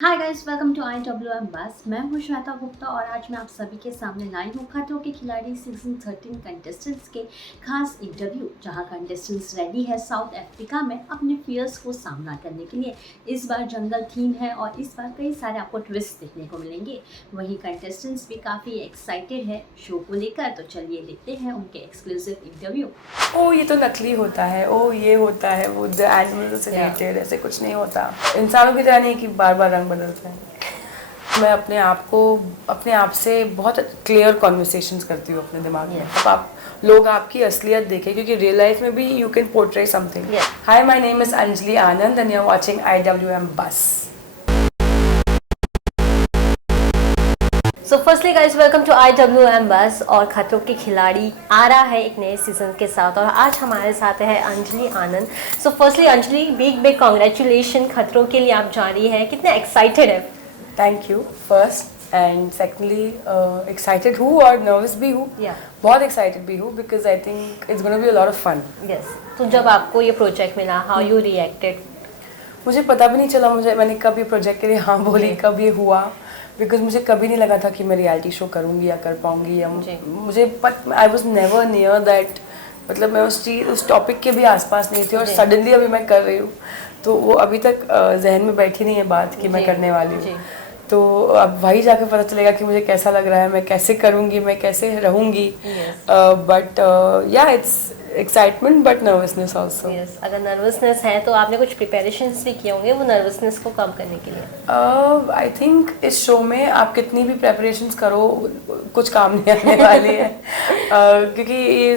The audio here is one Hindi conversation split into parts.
Hi guys, welcome to IWM buzz. मैं हूं श्वेता गुप्ता और आज मैं आप सभी के सामने लाई हूं खतरों के खिलाड़ी सीजन 13 कंटेस्टेंट्स के खास इंटरव्यू, जहां कंटेस्टेंट्स रेडी है साउथ अफ्रीका में अपने फियर्स को सामना करने के लिए। इस बार जंगल थीम है और इस बार कई सारे आपको ट्विस्ट देखने को मिलेंगे। वहीं कंटेस्टेंट्स भी काफ़ी एक्साइटेड है शो को लेकर, तो चलिए देखते हैं उनके एक्सक्लूसिव इंटरव्यू। ओ ये तो नकली होता है, ओ ये होता है, वो द एनिमल से रिलेटेड, ऐसे कुछ नहीं होता। इंसानों की तरह नहीं कि बार बार रंग बदलते हैं। मैं अपने आप से बहुत क्लियर कॉन्वर्सेशंस करती हूँ अपने दिमाग में। अब आप लोग आपकी असलियत देखें, क्योंकि रियल लाइफ में भी you can portray something. Hi, my name is Anjali Anand and you are watching IWM buzz. So firstly guys, welcome to IWM buzz. और खतरों के खिलाड़ी आ रहा है एक नए सीजन के साथ और आज हमारे साथ है Anjali Anand. So firstly Anjali, big big congratulation, खतरों के लिए आप जा रही है, कितने एक्साइटेड है? Thank you first and secondly, excited हूँ और नर्वस भी हूँ। बहुत एक्साइटेड भी हूँ because I think it's gonna be a lot of fun. Yes. तो जब आपको ये प्रोजेक्ट मिला, हाउ यू रिएक्टेड? मुझे पता भी नहीं चला, मैंने कब ये प्रोजेक्ट के लिए हाँ बोली, कब ये हुआ, बिकॉज मुझे कभी नहीं लगा था कि मैं रियलिटी शो करूँगी या कर पाऊँगी, या मुझे I was never near that. मतलब मैं उस टॉपिक के भी आसपास नहीं थी और सडनली अभी मैं कर रही हूँ, तो वो अभी तक जहन में बैठी नहीं है बात कि मैं करने वाली हूँ। तो अब वही जाकर पता चलेगा कि मुझे कैसा लग रहा है, मैं कैसे करूँगी, मैं कैसे रहूँगी। बट या it's excitement but nervousness also. Yes, अगर नर्वसनेस है तो आपने कुछ प्रिपरेशंस भी किए होंगे वो नर्वसनेस को कम करने के लिए। आई थिंक इस शो में आप कितनी भी प्रेपरेशंस करो कुछ काम नहीं आने वाली है। क्योंकि ये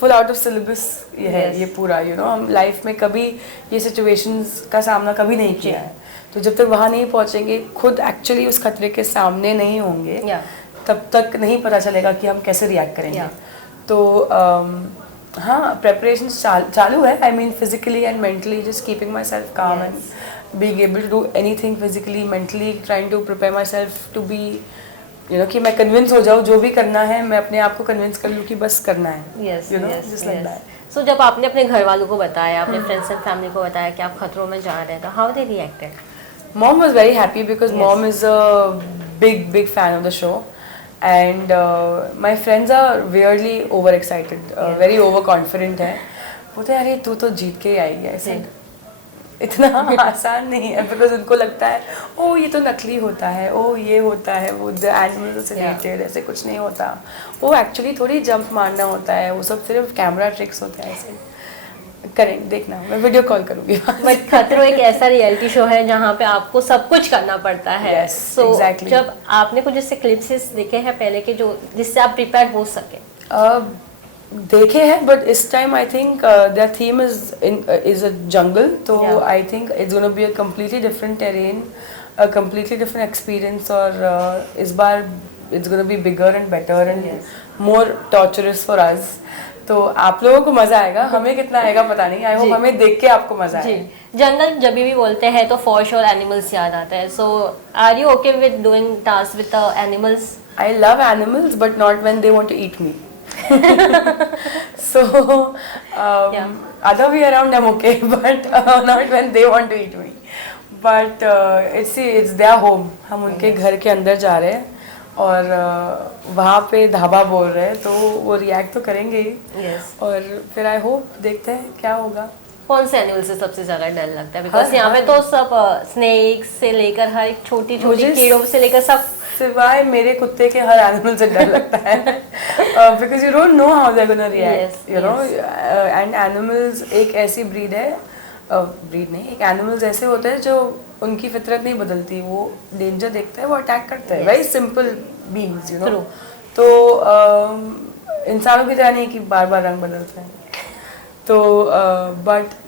फुल आउट ऑफ सिलेबस ये है। ये पूरा हम लाइफ में कभी ये सिचुएशंस का सामना कभी नहीं किया है, तो जब तक वहाँ नहीं पहुँचेंगे, खुद एक्चुअली उस खतरे के सामने नहीं होंगे, तब तक नहीं पता चलेगा कि हम कैसे रिएक्ट करेंगे। तो हाँ, प्रेपरेशंस चालू है। I mean physically and mentally, just keeping myself calm and being able to do anything physically mentally, trying to prepare myself to be कि मैं कन्विंस हो जाऊँ, जो भी करना है मैं अपने आप को कन्विंस कर लूँ कि बस करना है। Just like that. सो जब आपने अपने घर वालों को बताया, अपने फ्रेंड्स एंड फैमिली को बताया कि आप खतरों में जा रहे हैं, तो how they reacted? Mom was very happy because mom is a big fan of the show, and my friends are weirdly overexcited, very overconfident है। बोलते यार ये तू तो जीत के ही आएगी। ऐसे इतना आसान नहीं है, बिकॉज उनको लगता है ओ ये तो नकली होता है, ओ ये होता है, वो द एनिमल से रिलेटेड, ऐसे कुछ नहीं होता। वो एक्चुअली थोड़ी जंप मारना होता है, वो सब सिर्फ कैमरा ट्रिक्स होते हैं। ऐसे करें, देखना, मैं वीडियो कॉल करूँगी। बट खतरों एक ऐसा रियलिटी शो है जहाँ पे आपको सब कुछ करना पड़ता है। exactly. जब आपने कुछ जैसे क्लिप्स देखे हैं पहले के, जो जिससे आप प्रिपेयर हो सके? देखे हैं, बट इस time I think there theme is a jungle, तो I think it's gonna be a completely different terrain, a completely different experience. और इस बार it's gonna be bigger and better and more torturous for us. तो आप लोगों को मजा आएगा, हमें कितना आएगा पता नहीं। आई होप हमें देख के आपको मजा आए। जंगल जब भी बोलते हैं तो फॉर श्योर एनिमल्स याद आता है। So are you okay with doing task with the animals? I love animals but not when they want to eat me. So other way around I'm okay, but not when they want to eat me. But it's their home. हम उनके घर के अंदर जा रहे हैं और वहाँ पे धाबा बोल रहे हैं, तो वो रिएक्ट तो करेंगे ही। और फिर आई होप देखते हैं क्या होगा। कौन से एनिमल से सबसे ज्यादा डर लगता है? बिकॉज यहाँ पे तो सब स्नेक्स से लेकर हर एक छोटी छोटी कीड़ों से लेकर सब, सिवाय मेरे कुत्ते के हर एनिमल से डर लगता है। Because you don't know how they are gonna react, and animals एक ऐसी ब्रीड है, ब्रीड नहीं, एक एनिमल्स ऐसे होते हैं जो उनकी फितरत नहीं बदलती, वो डेंजर देखते हैं वो अटैक करते हैं। वेरी सिंपल बीइंग्स, तो इंसानों की तरह नहीं कि बार बार रंग बदलते हैं। तो बट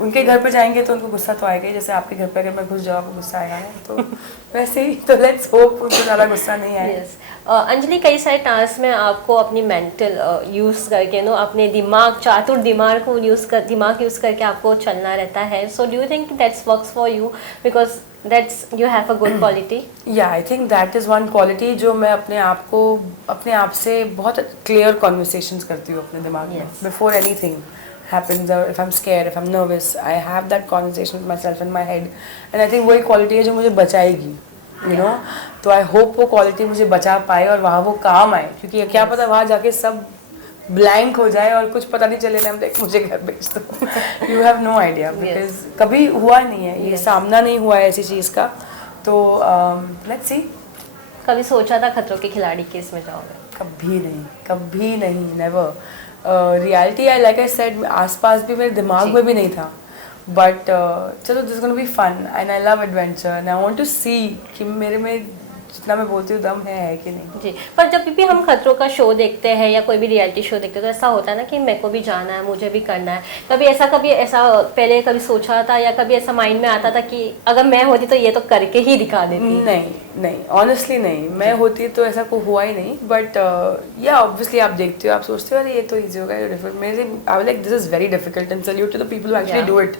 उनके घर पे जाएंगे तो उनको गुस्सा तो आएगा ही, जैसे आपके घर पे अगर मैं घुस जाऊँ गुस्सा आएगा ना, तो वैसे ही। तो लेट्स होप उनको ज़्यादा गुस्सा नहीं आए। अंजलि, कई सारे टास्क में आपको अपनी मेंटल यूज़ करके अपने चातुर दिमाग को यूज़ करके आपको चलना रहता है। So do you think that's works for you, because that's you have a good quality? या I think that is one quality जो मैं अपने आप से बहुत क्लियर कॉन्वर्सेशंस करती हूँ अपने दिमाग में before anything. happens, or if I'm scared, if I'm nervous, I have that conversation with myself in my head, and I think वही quality है जो मुझे बचाएगी, you know. तो I hope वो quality मुझे बचा पाए और वहाँ वो काम आए, क्योंकि क्या पता वहाँ जाके सब ब्लैंक हो जाए और कुछ पता नहीं चले ना, मुझे घर भेज दो। You have no idea, because कभी हुआ नहीं है ये, सामना नहीं हुआ है ऐसी चीज़ का। तो लेट्स सी। कभी सोचा था खतरों के खिलाड़ी के इसमें जाओगे? कभी नहीं, never. Reality, I like I said, आसपास भी मेरे दिमाग में भी नहीं था, बट चलो this gonna be fun and I love adventure and I want to see कि मेरे में जितना मैं बोलती हूँ दम है कि नहीं। जी, पर जब भी हम खतरों का शो देखते हैं या कोई भी रियलिटी शो देखते हैं तो ऐसा होता है ना कि मेरे को भी जाना है, मुझे भी करना है। कभी ऐसा पहले कभी सोचा था या कभी ऐसा माइंड में आता था कि अगर मैं होती तो ये तो करके ही दिखा देती? नहीं, ऑनेस्टली नहीं, मैं होती तो ऐसा कोई हुआ ही नहीं, बट या ऑब्वियसली आप देखते हो, आप सोचते हो अरे ये तो ईजी होगा, ये डिफिकल्ट, मेरे I like this is very difficult and salute to the people who actually do it,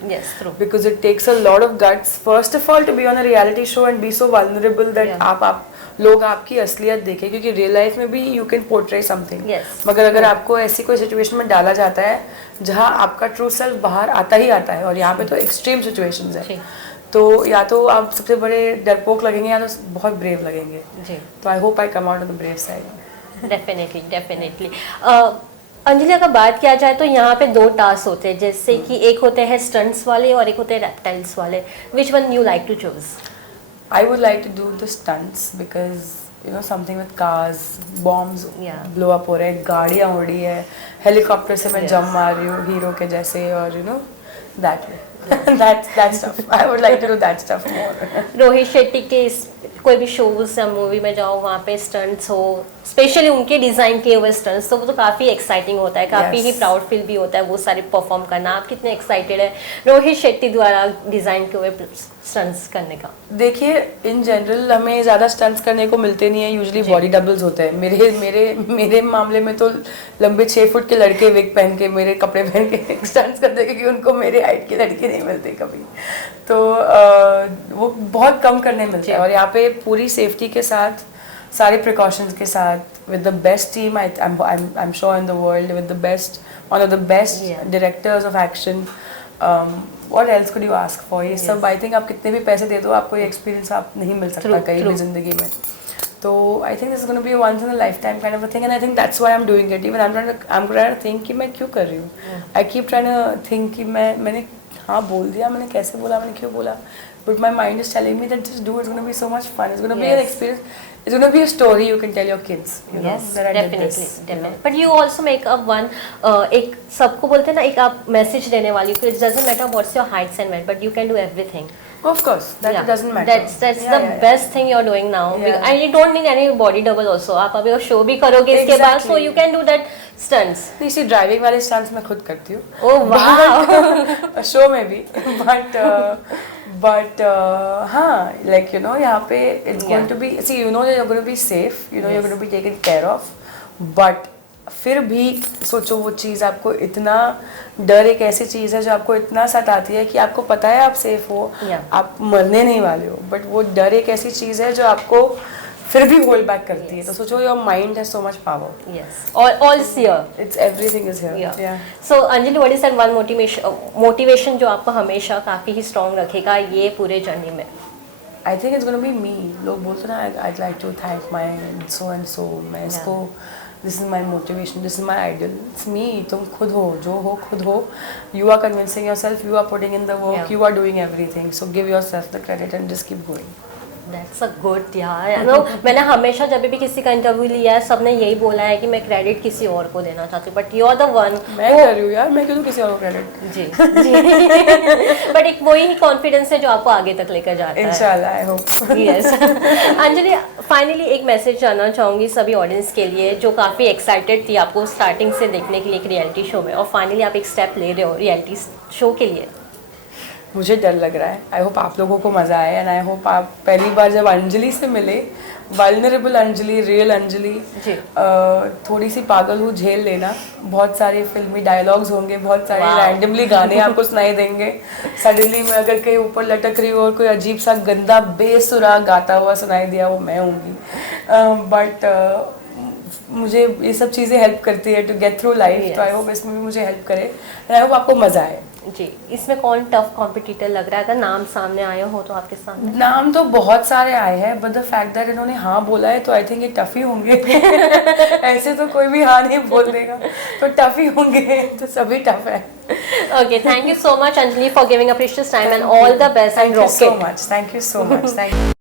because it takes a lot of guts first of all to be on a reality show and be so vulnerable that आप लोग आपकी असलियत देखें, क्योंकि रियल लाइफ में भी यू कैन पोर्ट्रे समथिंग, मगर अगर आपको ऐसी कोई सिचुएशन में डाला जाता है जहाँ आपका ट्रू सेल्फ बाहर आता ही आता है, और यहाँ पे तो एक्सट्रीम सिचुएशंस है, तो या तो आप सबसे बड़े डरपोक लगेंगे या तो बहुत ब्रेव लगेंगे। तो I hope I come out on the brave side. Definitely. Anjali, अगर बात किया जाए तो यहाँ पे 2 टास्क होते हैं, जैसे कि एक होते हैं स्टंट्स वाले और एक होते हैं रेप्टाइल्स वाले। Which one you like to choose? I would like to do the stunts because you know something with cars, bombs blow up हो रहे हैं, गाड़ियाँ उड़ रही है, हेलीकॉप्टर से मैं जंप मार रही हूँ हीरो के जैसे, और you know that way. that stuff. I would like to do that stuff more. Rohit Shetty के कोई भी शोज या मूवी में जाओ, वहाँ पे स्टंट्स हो, स्पेशली उनके डिज़ाइन किए हुए स्टंट्स, तो वो तो काफ़ी एक्साइटिंग होता है, काफ़ी ही प्राउड फील भी होता है वो सारे परफॉर्म करना। आप कितने एक्साइटेड है रोहित शेट्टी द्वारा डिज़ाइन किए हुए स्टंट्स करने का? देखिए, इन जनरल हमें ज़्यादा स्टंट्स करने को मिलते नहीं है, यूजुअली बॉडी डबल्स होते हैं। मेरे मामले में तो लंबे 6 फुट के लड़के विग पहन के, मेरे कपड़े पहन के स्टंट्स करते हैं, क्योंकि उनको मेरे हाइट के लड़के नहीं मिलते कभी, तो वो बहुत कम करने मिलते हैं। और यहाँ पे पूरी सेफ्टी के साथ, सारे प्रिकॉशंस के साथ, with the best team I am sure in the world, with the best, one of the best directors of action, what else could you ask for? ये सब आई थिंक आप कितने भी पैसे दे दो, आपको ये एक्सपीरियंस आप नहीं मिल सकता कहीं भी जिंदगी में। तो I think this is gonna be once in a lifetime kind of a thing, and I think that's why I am doing it. Even I am trying to think कि मैं क्यों कर रही हूँ, I keep trying to think कि मैंने हाँ बोल दिया, मैंने कैसे बोला, मैंने क्यों बोला, but my mind is telling me that just do, it's gonna be so much fun, it's gonna be an experience, it's going to be a story you can tell your kids, you know, that I did this, you know. But you also make up one एक सबको बोलते हैं ना, एक आप मैसेज देने वाली, it doesn't matter what's your heights and weight, but you can do everything. Of course, that doesn't matter. That's the best thing you're doing now, and you don't need any body double also. आप अभी शो भी करोगे इसके बाद, so you can do that stunts. इसी ड्राइविंग वाले स्टंट्स मैं खुद करती हूँ। Oh wow! शो में भी, but हाँ, like you know, यहाँ पे it's going to be, see, you know, you're going to be safe, you know, you're going to be taken care of, but फिर भी सोचो वो चीज़ आपको इतना, डर एक ऐसी चीज़ है जो आपको इतना सताती है कि आपको पता है आप सेफ हो, आप मरने नहीं वाले हो, बट वो डर एक ऐसी चीज़ है जो आपको फिर भी होल्ड बैक करती है। तो सोचो your mind has so much power. Yes, all is here, it's everything is here. So Anjali, what is that one motivation जो आपको हमेशा काफ़ी ही स्ट्रॉन्ग रखेगा ये पूरे जर्नी में? I think it's gonna be me. लोग बोलते ना, I like to thank my so and so, मैं इसको, this is my motivation, this is my idol, it's me. तुम खुद हो, जो हो खुद हो, you are convincing yourself, you are putting in the work, you are doing everything, so give yourself the credit and just keep going. That's a good यार। नो, मैंने हमेशा जब भी किसी का इंटरव्यू लिया है, सबने यही बोला है कि मैं क्रेडिट किसी और को देना चाहती हूँ, but you are the one. मैं कर रही हूँ यार, मैं क्यों दूँ किसी और को क्रेडिट? जी बट एक वही कॉन्फिडेंस है जो आपको आगे तक लेकर जाता है। इंशाल्लाह, I hope. Yes. Anjali, finally एक मैसेज जानना चाहूँगी सभी ऑडियंस के लिए जो काफ़ी एक्साइटेड थी आपको स्टार्टिंग से देखने के लिए एक रियलिटी शो में, और फाइनली आप एक स्टेप ले रहे हो रियलिटी शो के लिए। मुझे डर लग रहा है, आई होप आप लोगों को मज़ा आए, एंड आई होप आप पहली बार जब अंजलि से मिले, वल्नरेबल अंजलि, रियल अंजलि, थोड़ी सी पागल हूँ झेल लेना, बहुत सारे फिल्मी डायलॉग्स होंगे, बहुत सारे रैंडमली गाने आपको सुनाई देंगे, सडनली मैं अगर कहीं ऊपर लटक रही हूँ और कोई अजीब सा गंदा बेसुरा गाता हुआ सुनाई दिया, वो मैं होंगी, बट मुझे ये सब चीज़ें हेल्प करती है टू गेट थ्रू लाइफ, तो आई होप इसमें भी मुझे हेल्प करे, एंड आई होप आपको मज़ा आए। जी, इसमें कौन टफ कॉम्पिटिटर लग रहा है, अगर नाम सामने आया हो तो आपके सामने? नाम तो बहुत सारे आए हैं, बट द फैक्ट दैट इन्होंने हाँ बोला है तो आई थिंक ये टफ ही होंगे। ऐसे तो कोई भी हाँ नहीं बोल देगा, तो टफ ही होंगे, तो सभी टफ है। Okay, thank you so much, Anjali, for giving a precious time, and all the best, and Thank you rocket. so much. Thank you so much. Thank you.